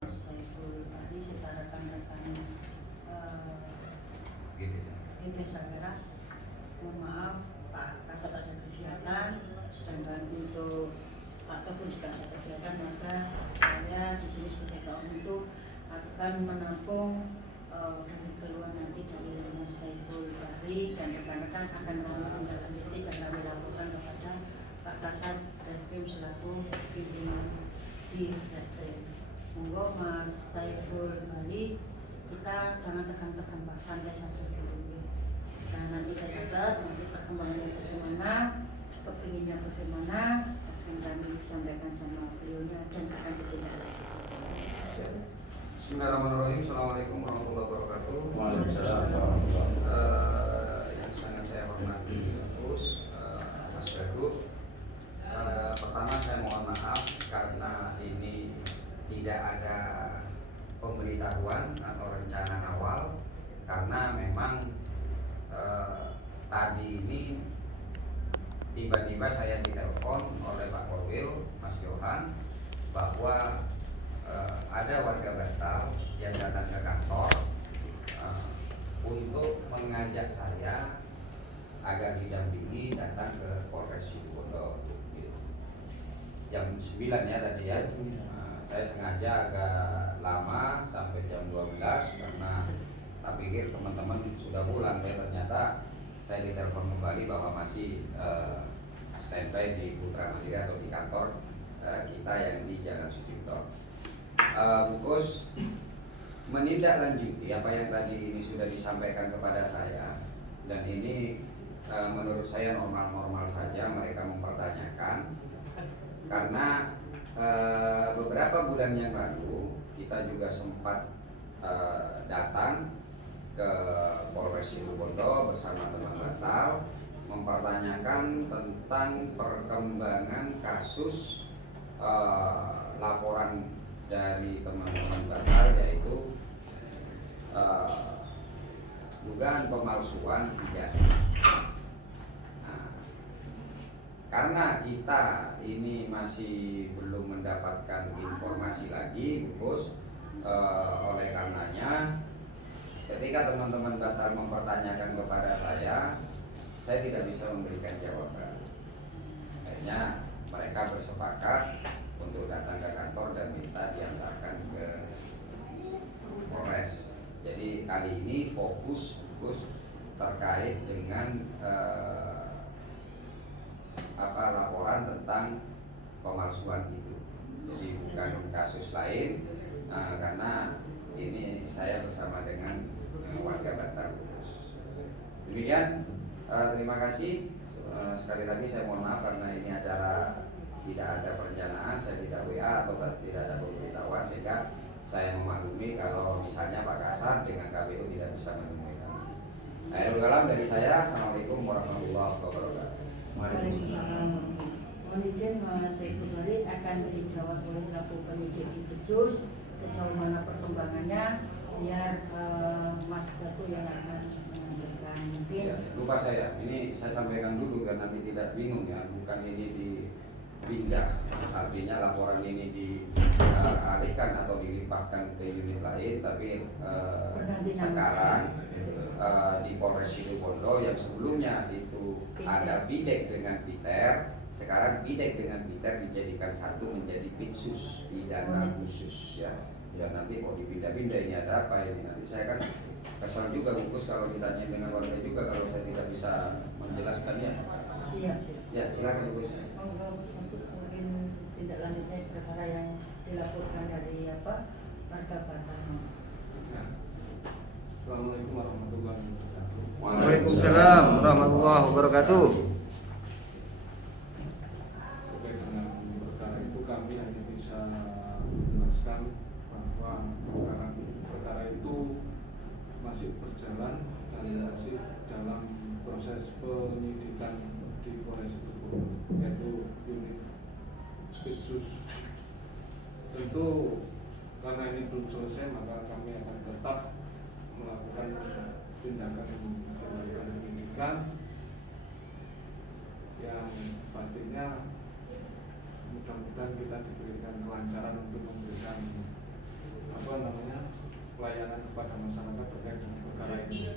Saiful Bahri serta rekan-rekan GP Sagara. Mohon maaf Pak Kasat ada kegiatan, sedangkan untuk ataupun jika ada kegiatan maka saya di sini sebagai kaum itu akan menampung dari keluhan nanti dari Mas Saiful Bahri dan rekan-rekan akan menindaklanjuti dan kami laporkan kepada Pak Kasat Reskrim selaku pimpinan di Reskrim. Monggo Mas Saiful Bahri, kita jangan tekan-tekan Pak, santai saja dulu. Nah nanti saya catat nanti perkembangannya bagaimana, kepinginnya bagaimana, akan kami sampaikan sama beliaunya dan akan ditindaklanjuti. Bismillahirrahmanirrahim. Assalamualaikum warahmatullahi wabarakatuh. Waalaikumsalam. Yang sangat saya hormati Gus, Mas Bagu. Pertama saya mohon maaf karena ini tidak ada pemberitahuan atau rencana awal, karena memang tadi ini tiba-tiba saya ditelepon oleh Pak Korwil, Mas Johan, bahwa ada warga Batal yang datang ke kantor untuk mengajak saya agar didampingi datang ke Polres Situbondo jam 9 ya tadi ya. Saya sengaja agak lama sampai jam 12 karena tak pikir teman-teman sudah pulang ya, ternyata saya ditelepon kembali bahwa masih standby di Putra Mandiri atau di kantor kita yang di Jalan Sucipto. Bungkus menindaklanjuti apa yang tadi ini sudah disampaikan kepada saya, dan ini menurut saya normal-normal saja mereka mempertanyakan, karena beberapa bulan yang lalu kita juga sempat datang ke Polres Situbondo bersama teman Batal mempertanyakan tentang perkembangan kasus laporan dari teman-teman Batal, yaitu dugaan pemalsuan ijazah. Karena kita ini masih belum mendapatkan informasi lagi, Bos, oleh karenanya ketika teman-teman Batal mempertanyakan kepada saya tidak bisa memberikan jawaban. Akhirnya mereka bersepakat untuk datang ke kantor dan minta diantarkan ke Polres. Jadi kali ini fokus terkait dengan laporan tentang pemalsuan itu. Jadi bukan kasus lain, karena ini saya bersama dengan warga Batal. Demikian, terima kasih. Sekali lagi saya mohon maaf karena ini acara tidak ada perencanaan, saya tidak WA atau tidak ada pemberitahuan, sehingga saya memaklumi kalau misalnya Pak Kasat dengan KPU tidak bisa menemui kami. Akhirul kalam dari saya. Assalamualaikum warahmatullahi wabarakatuh. Waalaikumsalam. Mohon izin Mas Saiful Bahri akan dijawab oleh selaku penyidik di Khusus sejauh mana perkembangannya, biar Mas Bagu yang akan menyampaikan. Mungkin lupa saya, ini saya sampaikan dulu biar nanti tidak bingung ya, bukan ini dipindah, artinya laporan ini dialihkan atau dilimpahkan ke unit lain, tapi sekarang di Polres Situbondo yang sebelumnya itu ada Bidek dengan Piter, sekarang Bidek dengan Piter dijadikan satu menjadi Pitsus pidana khusus ya. Ya nanti mau dipindah-pindah ini ada apa ini, nanti saya kan kesal juga Bungkus kalau ditanya dengan warga juga kalau saya tidak bisa menjelaskannya. siap. Ya silakan Bungkus. Mungkin tindak lanjutnya perkara yang dilaporkan dari warga Batal. Assalamualaikum warahmatullahi wabarakatuh. Waalaikumsalam warahmatullahi wabarakatuh. Terkait dengan perkara itu kami hanya bisa menjelaskan bahwa perkara itu masih berjalan dan masih dalam proses penyidikan di Polres Situbondo, yaitu unit Spitsus. Tentu karena ini belum selesai, maka kami akan tetap melakukan tindakan penyidikan yang pastinya mudah-mudahan kita diberikan kelancaran untuk memberikan pelayanan kepada masyarakat terkait dengan perkara ini.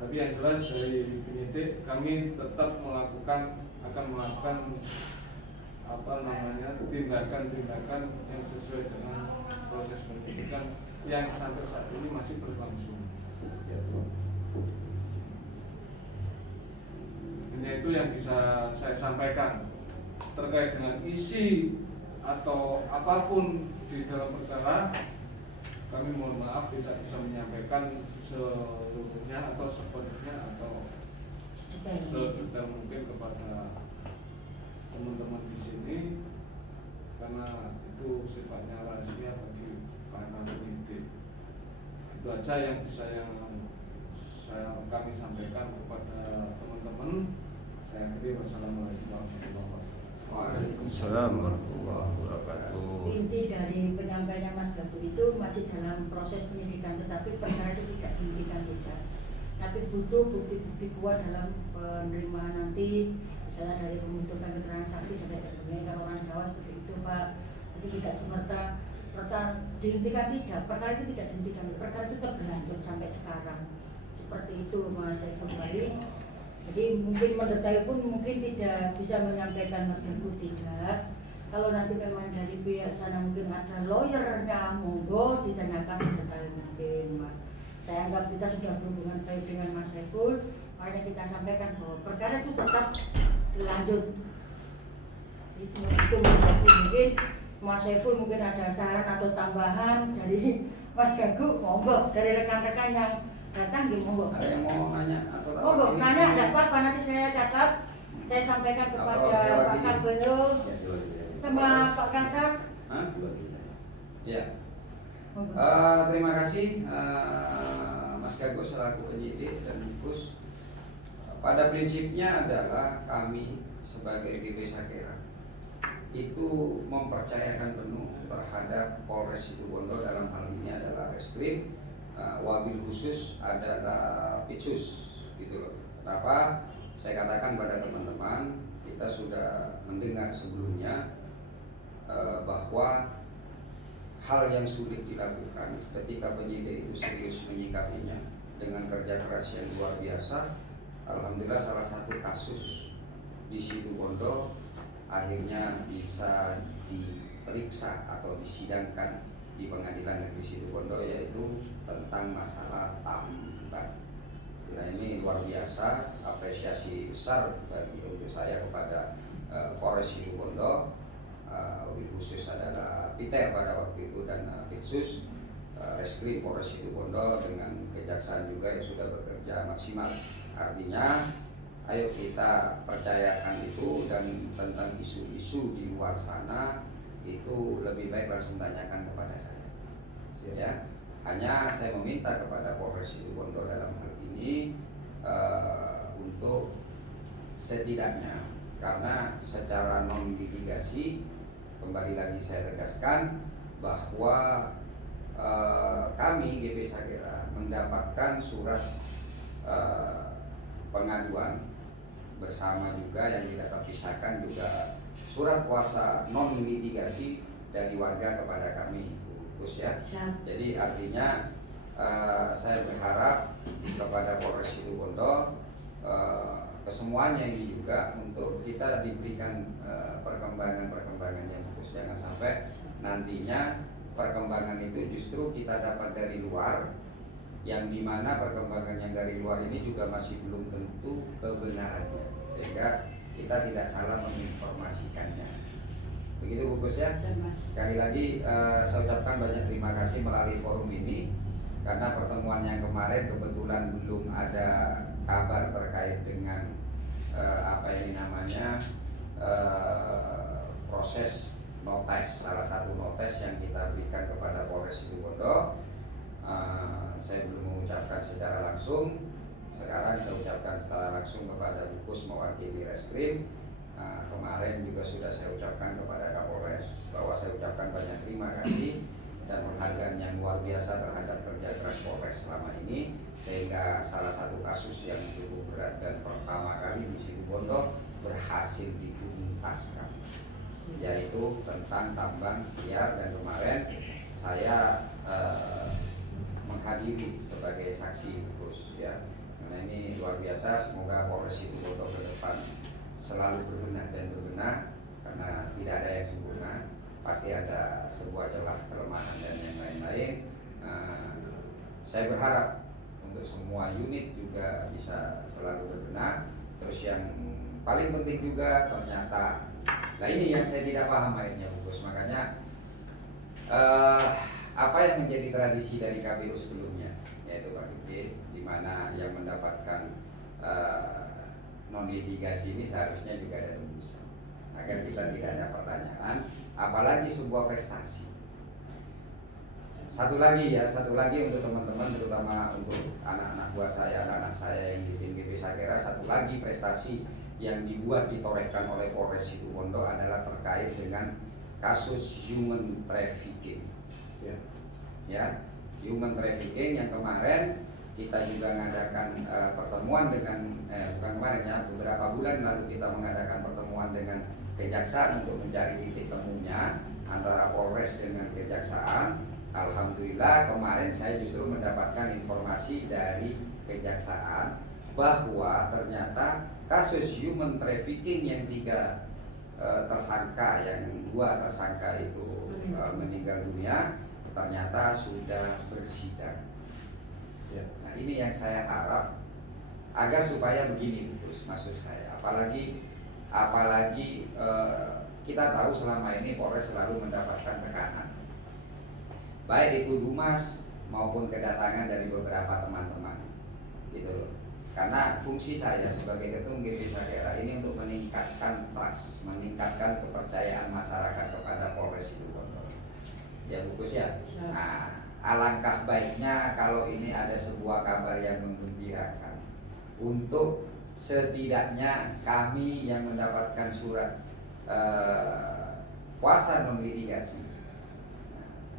Tapi yang jelas dari penyidik kami tetap akan melakukan tindakan-tindakan yang sesuai dengan proses penyidikan yang sampai saat ini masih berlangsung. Ini itu yang bisa saya sampaikan terkait dengan isi atau apapun di dalam perkara. Kami mohon maaf tidak bisa menyampaikan seluruhnya atau sepenuhnya atau sedetail mungkin kepada teman-teman di sini karena itu sifatnya rahasia bagi para penyidik. Itu aja yang bisa kami sampaikan kepada teman-teman. Saya akhiri, wassalamualaikum warahmatullahi wabarakatuh. Waalaikumsalam warahmatullahi wabarakatuh. Inti dari penyampaiannya Mas Gabu itu masih dalam proses penyidikan, tetapi perkara itu tidak dihentikan tidak. Tapi butuh bukti-bukti kuat dalam penerimaan nanti, misalnya dari pembentukan keterangan saksi dan sebagainya. Kalau orang Jawa seperti itu Pak, jadi tidak semerta dihentikan tidak, perkara itu tidak dihentikan, perkara itu tetap berlanjut sampai sekarang. Seperti itu Mas Saiful Bari. Jadi mungkin mendetail pun mungkin tidak bisa menyampaikan Mas Gabu tidak. Kalau nanti memang dari pihak sana mungkin ada lawyernya, monggo ditanyakan sedetail mungkin Mas. Saya anggap kita sudah berhubungan baik dengan Mas Saiful, makanya kita sampaikan bahwa perkara itu tetap lanjut. Itu Mas Saiful, mungkin Mas Saiful mungkin ada saran atau tambahan dari Mas Gagu, monggo dari rekan-rekan yang datang gitu, monggo. Ada yang mau nanya atau Monggo, nanya ada apa nanti saya catat, saya sampaikan kepada Pak Kabel sama Pak Kasar. Ya. Terima kasih Mas Gago selaku penyidik dan Gus. Pada prinsipnya adalah kami sebagai GP Sakera itu mempercayakan penuh terhadap Polres Situbondo, dalam hal ini adalah Reskrim, wabil khusus adalah Pitsus, gitu loh. Kenapa saya katakan pada teman-teman, kita sudah mendengar sebelumnya bahwa hal yang sulit dilakukan ketika penyidik itu serius menyikapinya dengan kerja keras yang luar biasa. Alhamdulillah salah satu kasus di Situbondo akhirnya bisa diperiksa atau disidangkan di Pengadilan Negeri Situbondo, yaitu tentang masalah tamban. Nah, ini luar biasa, apresiasi besar untuk saya kepada Polres Situbondo. Lebih khusus adalah Peter pada waktu itu dan Pitsus, Reskrim Polres Situbondo dengan Kejaksaan juga yang sudah bekerja maksimal. Artinya ayo kita percayakan itu, dan tentang isu-isu di luar sana itu lebih baik langsung tanyakan kepada saya. Ya, hanya saya meminta kepada Polres Situbondo dalam hal ini untuk setidaknya, karena secara non litigasi, kembali lagi saya tegaskan bahwa kami GP Sakera mendapatkan surat pengaduan bersama juga yang tidak terpisahkan juga surat kuasa non litigasi dari warga kepada kami, Gus ya. Jadi artinya saya berharap kepada Polres Situbondo kesemuanya ini juga untuk kita diberikan perkembangan yang bagus. Jangan sampai nantinya perkembangan itu justru kita dapat dari luar, yang dimana perkembangan yang dari luar ini juga masih belum tentu kebenarannya, sehingga kita tidak salah menginformasikannya. Begitu Bu Gus ya. Sekali lagi saya ucapkan banyak terima kasih melalui forum ini, karena pertemuan yang kemarin kebetulan belum ada kabar terkait dengan proses notes, salah satu notes yang kita berikan kepada Polres Situbondo. Saya belum mengucapkan secara langsung. Sekarang saya ucapkan secara langsung kepada Bu Kus mewakili Reskrim. Kemarin juga sudah saya ucapkan kepada Kapolres bahwa saya ucapkan banyak terima kasih dan penghargaan yang luar biasa terhadap kerja keras Polres selama ini, sehingga salah satu kasus yang cukup berat dan pertama kali di Situbondo berhasil dituntaskan, yaitu tentang tambang liar. Dan kemarin saya menghadiri sebagai saksi Gus ya. Karena ini luar biasa, semoga Polres Situbondo ke depan selalu berbenah dan berbenah, karena tidak ada yang sempurna, pasti ada sebuah celah kelemahan dan yang lain-lain. Saya berharap untuk semua unit juga bisa selalu berbenah. Terus yang paling penting juga ternyata, nah ini yang saya tidak paham akhirnya Gus, makanya apa yang menjadi tradisi dari KPU sebelumnya, yaitu Pak Diki, di mana yang mendapatkan non litigasi ini seharusnya juga ada tembusan, agar kita tidak ada pertanyaan, apalagi sebuah prestasi. Satu lagi untuk teman-teman, terutama untuk anak-anak buah saya, anak-anak saya yang di tim GP Sakera, satu lagi prestasi yang dibuat ditorehkan oleh Polres Situbondo adalah terkait dengan kasus human trafficking. Ya, human trafficking yang kemarin kita juga mengadakan pertemuan dengan bukan kemarin ya, beberapa bulan lalu kita mengadakan pertemuan dengan kejaksaan untuk mencari titik temunya antara Polres dengan kejaksaan. Alhamdulillah kemarin saya justru mendapatkan informasi dari kejaksaan bahwa ternyata kasus human trafficking yang 3 tersangka, yang 2 tersangka itu meninggal dunia, ternyata sudah bersidang. Nah ini yang saya harap agar supaya begini terus, maksud saya, apalagi kita tahu selama ini Polres selalu mendapatkan tekanan, baik itu Dumas maupun kedatangan dari beberapa teman-teman, gitu loh. Karena fungsi saya sebagai ketum GP Sakera ini untuk meningkatkan trust, meningkatkan kepercayaan masyarakat kepada Polres Situbondo. Ya Gus ya. Nah, alangkah baiknya kalau ini ada sebuah kabar yang menggembirakan untuk setidaknya kami yang mendapatkan surat kuasa non litigasi,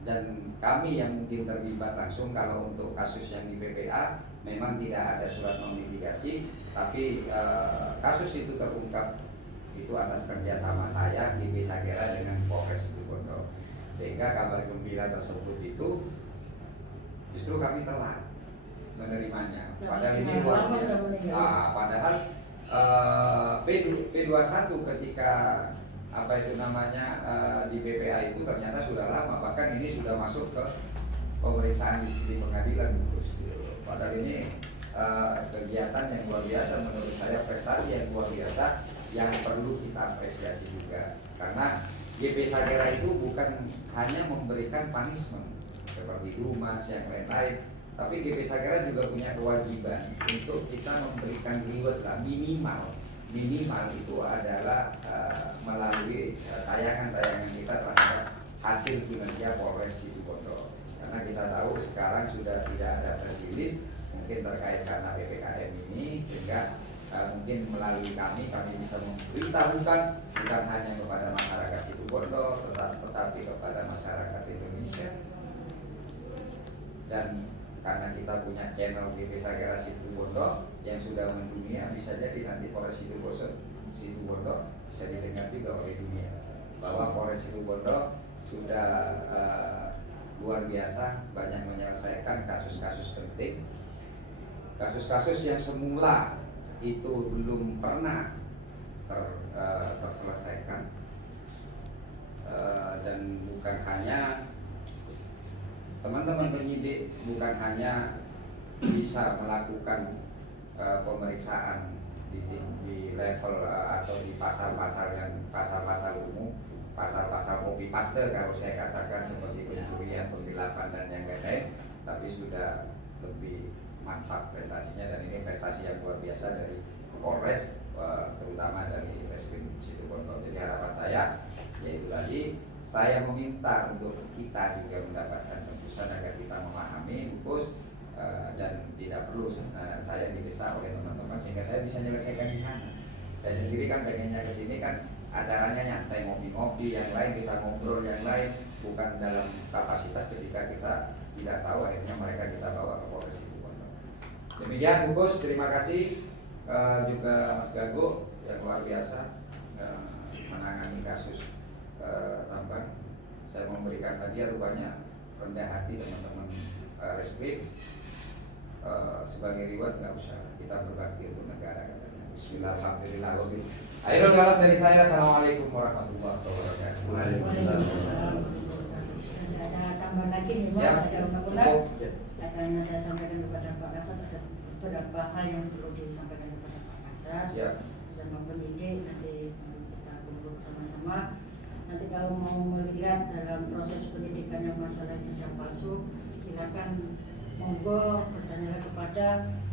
dan kami yang mungkin terlibat langsung. Kalau untuk kasus yang di PPA memang tidak ada surat non litigasi, tapi kasus itu terungkap itu atas kerjasama saya GP Sakera dengan Polres Situbondo, sehingga kabar gembira tersebut itu justru kami telat menerimanya. Padahal ini luar biasa. Padahal P21 ketika di PPA itu ternyata sudah lama, bahkan ini sudah masuk ke pemeriksaan di pengadilan terus. Padahal ini kegiatan yang luar biasa, menurut saya prestasi yang luar biasa yang perlu kita apresiasi juga, karena GP Sakera itu bukan hanya memberikan punishment seperti Dumas yang lain-lain, tapi GP Sakera juga punya kewajiban untuk kita memberikan reward lah, minimal itu adalah melalui tayangan-tayangan kita terhadap hasil kinerja Polres Situbondo. Karena kita tahu sekarang sudah tidak ada press release, mungkin terkait karena PPKM ini, sehingga mungkin melalui kami bisa memberitahukan bukan hanya kepada masyarakat Situbondo, tetapi kepada masyarakat Indonesia. Dan karena kita punya channel GP Sakera Situbondo yang sudah mendunia, bisa jadi nanti Polres Situbondo bisa didengar juga oleh dunia bahwa Polres Situbondo sudah luar biasa banyak menyelesaikan kasus-kasus penting, kasus-kasus yang semula itu belum pernah terselesaikan, dan bukan hanya teman-teman penyidik bukan hanya bisa melakukan pemeriksaan di level atau di pasal-pasal umum, pasal-pasal copy paste kalau saya katakan, seperti pencurian, penggelapan dan yang lain-lain, tapi sudah lebih mantap prestasinya, dan ini prestasi yang luar biasa dari Polres, terutama dari Reskrim Situbondo. Jadi harapan saya yaitu tadi, saya meminta untuk kita juga mendapatkan tembusan agar kita memahami Gus, dan tidak perlu saya didesak oleh teman-teman sehingga saya bisa menyelesaikan di sana. Saya sendiri kan pengennya ke sini kan acaranya nyantai, ngopi-ngopi, yang lain kita ngobrol, yang lain bukan dalam kapasitas ketika kita tidak tahu, akhirnya mereka kita bawa ke Polres Situbondo. Demikian Gus, terima kasih juga Mas Gago yang luar biasa menangani kasus tambang. Saya memberikan hadiah, rupanya rendah hati teman-teman reskrim sebagai reward nggak usah, kita berbakti untuk negara katanya. Bismillahirrahmanirrahim. Akhirul kalam dari saya. Assalamualaikum warahmatullahi wabarakatuh. Waalaikumsalam. Tidak ada tambahan lagi nih Mas, Siap. ada undang-undang. Cukup. Katanya saya sampaikan kepada Pak Kasat ada beberapa hal yang perlu disampaikan kepada Pak Kasat. Siap. Bersama penyidik nanti kita kumpul sama-sama. Nanti kalau mau melihat dalam proses penyidikan yang masalah ijazah palsu, silakan monggo bertanya kepada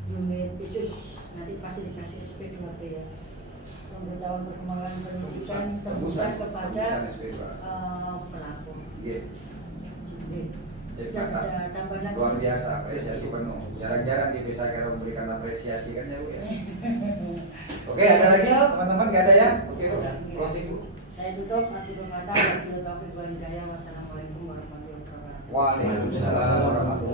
unit khusus, nanti pasti dikasih SP2P ya. Pemberitahuan perkembangan penyidikan terbuka kepada Tembusan SP2. pelaku. Iya. Sudah ada tambahan Luar biasa, apresiasi penuh. Jarang-jarang di Desa Kero memberikan apresiasi kan ya Bu ya. Oke, ada lagi ya teman-teman? Gak ada ya? Oke Bu, closing Bu. Saya tutup, nanti berkata, wabillahi taufiq wal hidayah. Wassalamualaikum warahmatullahi wabarakatuh. Waalaikumsalam warahmatullahi